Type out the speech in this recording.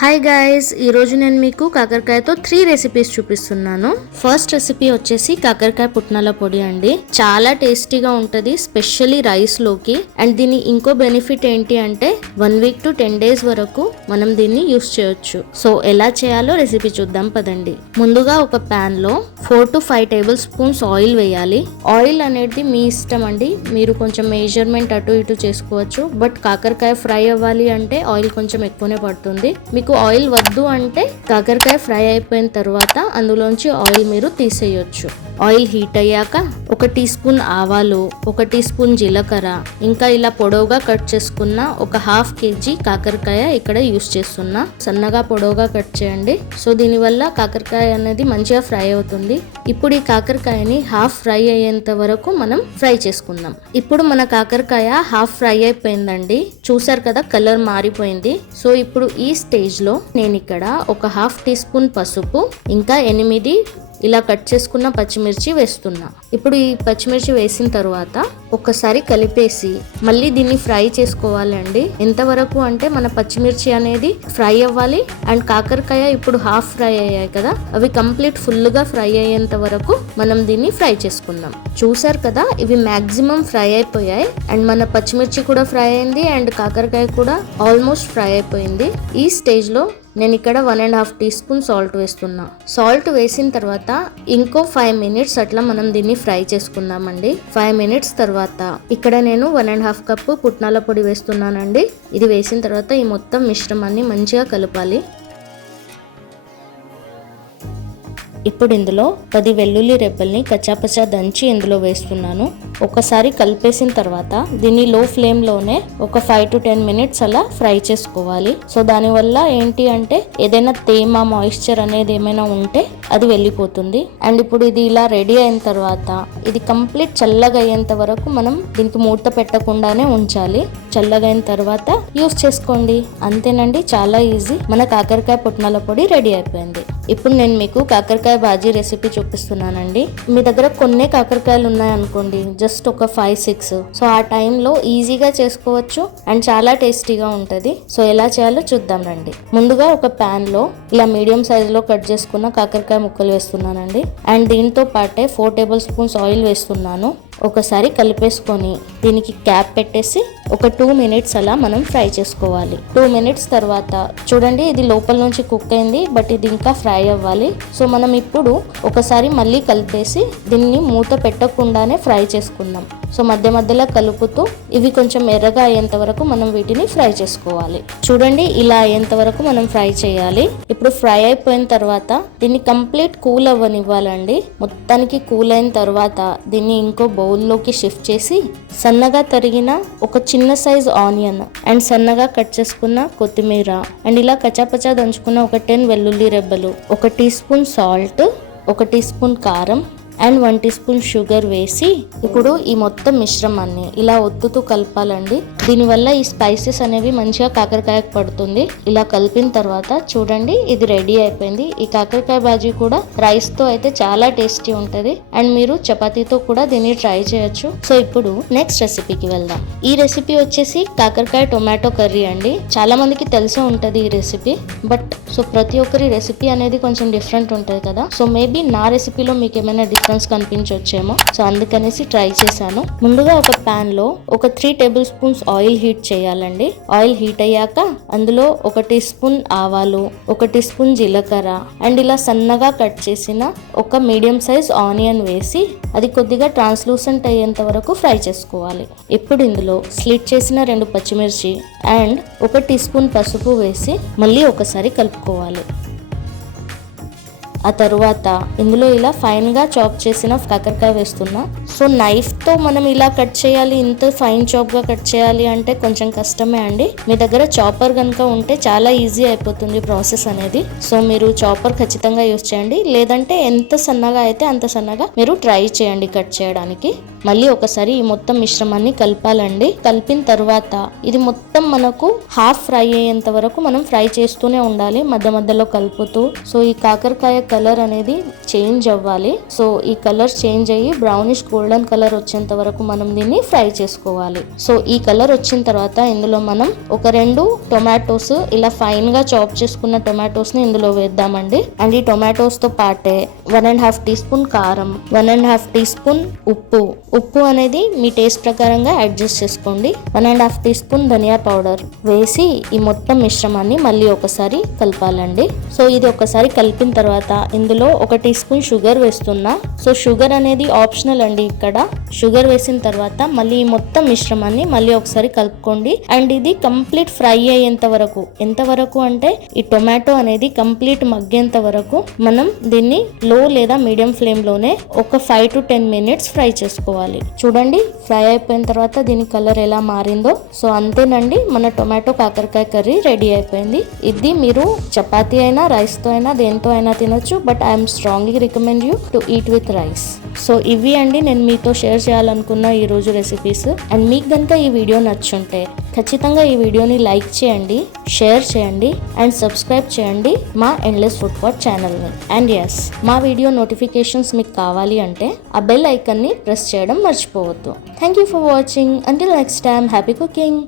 Hi guys, ఈరోజు నేను మీకు కాకరకాయతో 3 రెసిపీస్ చూపిస్తున్నాను. ఫస్ట్ రెసిపీ వచ్చేసి కాకరకాయ పుట్నాల పొడి అండి. చాలా టేస్టీగా ఉంటది, స్పెషల్లీ రైస్ లోకి. అండ్ దీని ఇంకో బెనిఫిట్ ఏంటి అంటే 1 వీక్ to 10 days వరకు మనం దీన్ని యూస్ చేయొచ్చు. సో ఎలా చేయాలో రెసిపీ చూద్దాం పదండి. ముందుగా ఒక ప్యాన్ లో 4 to 5 tablespoons ఆయిల్ వేయాలి. ఆయిల్ అనేది మీ ఇష్టం అండి, మీరు కొంచెం మెజర్మెంట్ అటు ఇటు చేసుకోవచ్చు. బట్ కాకరకాయ ఫ్రై అవ్వాలి అంటే ఆయిల్ కొంచెం ఎక్కువనే పడుతుంది. మీకు ఆయిల్ వద్దు అంటే కాకరకాయ ఫ్రై అయిపోయిన తర్వాత అందులోంచి ఆయిల్ మీరు తీసేయొచ్చు. ఆయిల్ హీట్ అయ్యాక 1 టీ స్పూన్ ఆవాలు, 1 టీ స్పూన్ జీలకర్ర, ఇంకా ఇలా పొడవుగా కట్ చేసుకున్న ఒక 1/2 kg కాకరకాయ ఇక్కడ యూస్ చేస్తున్నా. సన్నగా పొడవుగా కట్ చేయండి. సో దీనివల్ల కాకరకాయ అనేది మంచిగా ఫ్రై అవుతుంది. ఇప్పుడు ఈ కాకరకాయని హాఫ్ ఫ్రై అయ్యేంత వరకు మనం ఫ్రై చేసుకుందాం. ఇప్పుడు మన కాకరకాయ హాఫ్ ఫ్రై అయిపోయిందండి, చూసారు కదా కలర్ మారిపోయింది. సో ఇప్పుడు ఈ స్టేజ్ లో నేను ఇక్కడ ఒక 1/2 టీ స్పూన్ పసుపు, ఇంకా 8 ఇలా కట్ చేసుకున్న పచ్చిమిర్చి వేస్తున్నా. ఇప్పుడు ఈ పచ్చిమిర్చి వేసిన తర్వాత ఒక్కసారి కలిపేసి మళ్ళీ దీన్ని ఫ్రై చేసుకోవాలండి. ఎంతవరకు అంటే మన పచ్చిమిర్చి అనేది ఫ్రై అవ్వాలి అండ్ కాకరకాయ ఇప్పుడు హాఫ్ ఫ్రై అయ్యాయి కదా, అవి కంప్లీట్ ఫుల్ గా ఫ్రై అయ్యేంత వరకు మనం దీన్ని ఫ్రై చేసుకుందాం. చూసారు కదా, ఇవి మాక్సిమం ఫ్రై అయిపోయాయి అండ్ మన పచ్చిమిర్చి కూడా ఫ్రై అయింది అండ్ కాకరకాయ కూడా ఆల్మోస్ట్ ఫ్రై అయిపోయింది. ఈ స్టేజ్ లో నేను ఇక్కడ 1.5 టీ స్పూన్ సాల్ట్ వేస్తున్నా. సాల్ట్ వేసిన తర్వాత ఇంకో 5 minutes అట్లా మనం దీన్ని ఫ్రై చేసుకుందామండి. 5 minutes తర్వాత ఇక్కడ నేను 1.5 కప్పు పుట్నాల పొడి వేస్తున్నానండి. ఇది వేసిన తర్వాత ఈ మొత్తం మిశ్రమాన్ని మంచిగా కలపాలి. ఇప్పుడు ఇందులో 10 వెల్లుల్లి రెబ్బల్ని కచ్చాపచ్చా దంచి ఇందులో వేస్తున్నాను. ఒకసారి కలిపేసిన తర్వాత దీన్ని లో ఫ్లేమ్ లోనే ఒక 5 to 10 minutes అలా ఫ్రై చేసుకోవాలి. సో దానివల్ల ఏంటి అంటే ఏదైనా తేమ, మాయిశ్చర్ అనేది ఏమైనా ఉంటే అది వెళ్ళిపోతుంది. అండ్ ఇప్పుడు ఇది ఇలా రెడీ అయిన తర్వాత ఇది కంప్లీట్ చల్లగా అయ్యేంత వరకు మనం దీనికి మూత పెట్టకుండానే ఉంచాలి. చల్లగా అయిన తర్వాత యూస్ చేసుకోండి. అంతేనండి, చాలా ఈజీ. మన కాకరకాయ పుట్నాల పొడి రెడీ అయిపోయింది. ఇప్పుడు నేను మీకు కాకరకాయ బాజీ రెసిపీ చూపిస్తున్నానండి. మీ దగ్గర కొన్ని కాకరకాయలు ఉన్నాయనుకోండి, జస్ట్ ఒక 5-6, సో ఆ టైంలో ఈజీగా చేసుకోవచ్చు అండ్ చాలా టేస్టీగా ఉంటుంది. సో ఎలా చేయాలో చూద్దాం రండి. ముందుగా ఒక ప్యాన్ లో ఇలా మీడియం సైజ్ లో కట్ చేసుకున్న కాకరకాయ ముక్కలు వేస్తున్నానండి. అండ్ దీంతో పాటే 4 tablespoons ఆయిల్ వేస్తున్నాను. ఒకసారి కలిపేసుకొని దీనికి క్యాప్ పెట్టేసి ఒక 2 minutes అలా మనం ఫ్రై చేసుకోవాలి. 2 minutes తర్వాత చూడండి, ఇది లోపల నుంచి కుక్ అయింది, బట్ ఇది ఇంకా ఫ్రై అవ్వాలి. సో మనం ఇప్పుడు ఒకసారి మళ్ళీ కలిపేసి దీన్ని మూత పెట్టకుండానే ఫ్రై చేసుకుందాం. సో మధ్య మధ్యలో కలుపుతూ ఇవి కొంచెం ఎర్రగా అయ్యేంత వరకు మనం వీటిని ఫ్రై చేసుకోవాలి. చూడండి, ఇలా అయ్యేంత వరకు మనం ఫ్రై చేయాలి. ఇప్పుడు ఫ్రై అయిపోయిన తర్వాత దీన్ని కంప్లీట్ కూల్ అవ్వనివ్వాలండి. మొత్తానికి కూల్ అయిన తర్వాత దీన్ని ఇంకో బౌల్లోకి షిఫ్ట్ చేసి సన్నగా తరిగిన ఒక చిన్న సైజ్ ఆనియన్ అండ్ సన్నగా కట్ చేసుకున్న కొత్తిమీర అండ్ ఇలా కచ్చాపచ్చా దంచుకున్న ఒక 10 వెల్లుల్లి రెబ్బలు, 1 teaspoon salt, 1 teaspoon కారం అండ్ 1 టీ స్పూన్ షుగర్ వేసి ఇప్పుడు ఈ మొత్తం మిశ్రమాన్ని ఇలా ఒత్తుతూ కలపాలండి. దీనివల్ల ఈ స్పైసెస్ అనేవి మంచిగా కాకరకాయకు పడుతుంది. ఇలా కలిపిన తర్వాత చూడండి, ఇది రెడీ అయిపోయింది. ఈ కాకరకాయ బాజీ కూడా రైస్ తో అయితే చాలా టేస్టీ ఉంటది అండ్ మీరు చపాతీతో కూడా దీన్ని ట్రై చేయొచ్చు. సో ఇప్పుడు నెక్స్ట్ రెసిపీకి వెళ్దాం. ఈ రెసిపీ వచ్చేసి కాకరకాయ టొమాటో కర్రీ అండి. చాలా మందికి తెలిసే ఉంటది ఈ రెసిపీ, బట్ సో ప్రతి ఒక్కరి రెసిపీ అనేది కొంచెం డిఫరెంట్ ఉంటది కదా. సో మేబీ నా రెసిపీలో మీకు ఏమైనా కనిపించొచ్చేమో, సో అందుకనేసి ట్రై చేశాను. ముందుగా ఒక ప్యాన్ లో ఒక 3 tablespoons ఆయిల్ హీట్ చేయాలండి. ఆయిల్ హీట్ అయ్యాక అందులో 1 టీ స్పూన్ ఆవాలు, 1 టీ స్పూన్ జీలకర్ర అండ్ ఇలా సన్నగా కట్ చేసిన ఒక మీడియం సైజ్ ఆనియన్ వేసి అది కొద్దిగా ట్రాన్స్లూసెంట్ అయ్యేంత వరకు ఫ్రై చేసుకోవాలి. ఇప్పుడు ఇందులో స్లిట్ చేసిన 2 పచ్చిమిర్చి అండ్ 1 టీ స్పూన్ పసుపు వేసి మళ్ళీ ఒకసారి కలుపుకోవాలి. ఆ తరువాత ఇందులో ఇలా ఫైన్ గా చాప్ చేసిన కాకరకాయ వేస్తున్నా. సో నైఫ్ తో మనం ఇలా కట్ చేయాలి, ఇంత ఫైన్ చాప్ గా కట్ చేయాలి అంటే కొంచెం కష్టమే అండి. మీ దగ్గర చాపర్ కనుక ఉంటే చాలా ఈజీ అయిపోతుంది ప్రాసెస్ అనేది. సో మీరు చాపర్ ఖచ్చితంగా యూస్ చేయండి, లేదంటే ఎంత సన్నగా అయితే అంత సన్నగా మీరు ట్రై చేయండి కట్ చేయడానికి. మళ్ళీ ఒకసారి ఈ మొత్తం మిశ్రమాన్ని కలపాలండి. కలిపిన తర్వాత ఇది మొత్తం మనకు హాఫ్ ఫ్రై అయ్యేంత వరకు మనం ఫ్రై చేస్తూనే ఉండాలి, మధ్య మధ్యలో కలుపుతూ. సో ఈ కాకరకాయ కలర్ అనేది చేంజ్ అవ్వాలి. సో ఈ కలర్ చేంజ్ అయ్యి బ్రౌనిష్ గోల్డెన్ కలర్ వచ్చేంత వరకు మనం దీన్ని ఫ్రై చేసుకోవాలి. సో ఈ కలర్ వచ్చిన తర్వాత ఇందులో మనం ఒక 2 టొమాటోస్ ఇలా ఫైన్ గా చాప్ చేసుకున్న టొమాటోస్ ని ఇందులో వేద్దామండి. అండ్ ఈ టొమాటోస్ తో పాటే 1.5 టీ స్పూన్ కారం, 1.5 టీ స్పూన్ ఉప్పు అనేది మీ టేస్ట్ ప్రకారంగా అడ్జస్ట్ చేసుకోండి. 1.5 టీ స్పూన్ ధనియా పౌడర్ వేసి ఈ మొత్తం మిశ్రమాన్ని మళ్ళీ ఒకసారి కలపాలండి. సో ఇది ఒకసారి కలిపిన తర్వాత ఇందులో 1 టీ స్పూన్ షుగర్ వేస్తున్నా. సో షుగర్ అనేది ఆప్షనల్ అండి. ఇక్కడ షుగర్ వేసిన తర్వాత మళ్ళీ ఈ మొత్తం మిశ్రమాన్ని మళ్ళీ ఒకసారి కలుపుకోండి. అండ్ ఇది కంప్లీట్ ఫ్రై అయ్యేంత వరకు, ఎంతవరకు అంటే ఈ టొమాటో అనేది కంప్లీట్ మగ్గేంత వరకు మనం దీన్ని లో లేదా మీడియం ఫ్లేమ్ లోనే ఒక 5 to 10 minutes ఫ్రై చేసుకోవాలి. చూడండి ఫ్రై అయిపోయిన తర్వాత దీని కలర్ ఎలా మారిందో. సో అంతేనండి, మన టొమాటో కాకరకాయ కర్రీ రెడీ అయిపోయింది. ఇది మీరు చపాతీ అయినా రైస్ తో అయినా దేంతో అయినా తినొచ్చు, but I'm strongly recommend you to eat with rice. So ఇవి అండి నేను మీతో షేర్ చేయాలనుకున్న ఈ రోజు రెసిపీస్. అండ్ మీకు కనుక ఈ వీడియో నచ్చుంటే ఖచ్చితంగా ఈ వీడియోని లైక్ చేయండి, షేర్ చేయండి అండ్ సబ్స్క్రైబ్ చేయండి మా ఎండ్లెస్ ఫుడ్ పాట్ ఛానల్ని. అండ్ ఎస్, మా వీడియో నోటిఫికేషన్స్ మీకు కావాలి అంటే ఆ బెల్ ఐకన్ని ప్రెస్ చేయడం మర్చిపోవద్దు. Thank you for watching. Until next time, happy cooking.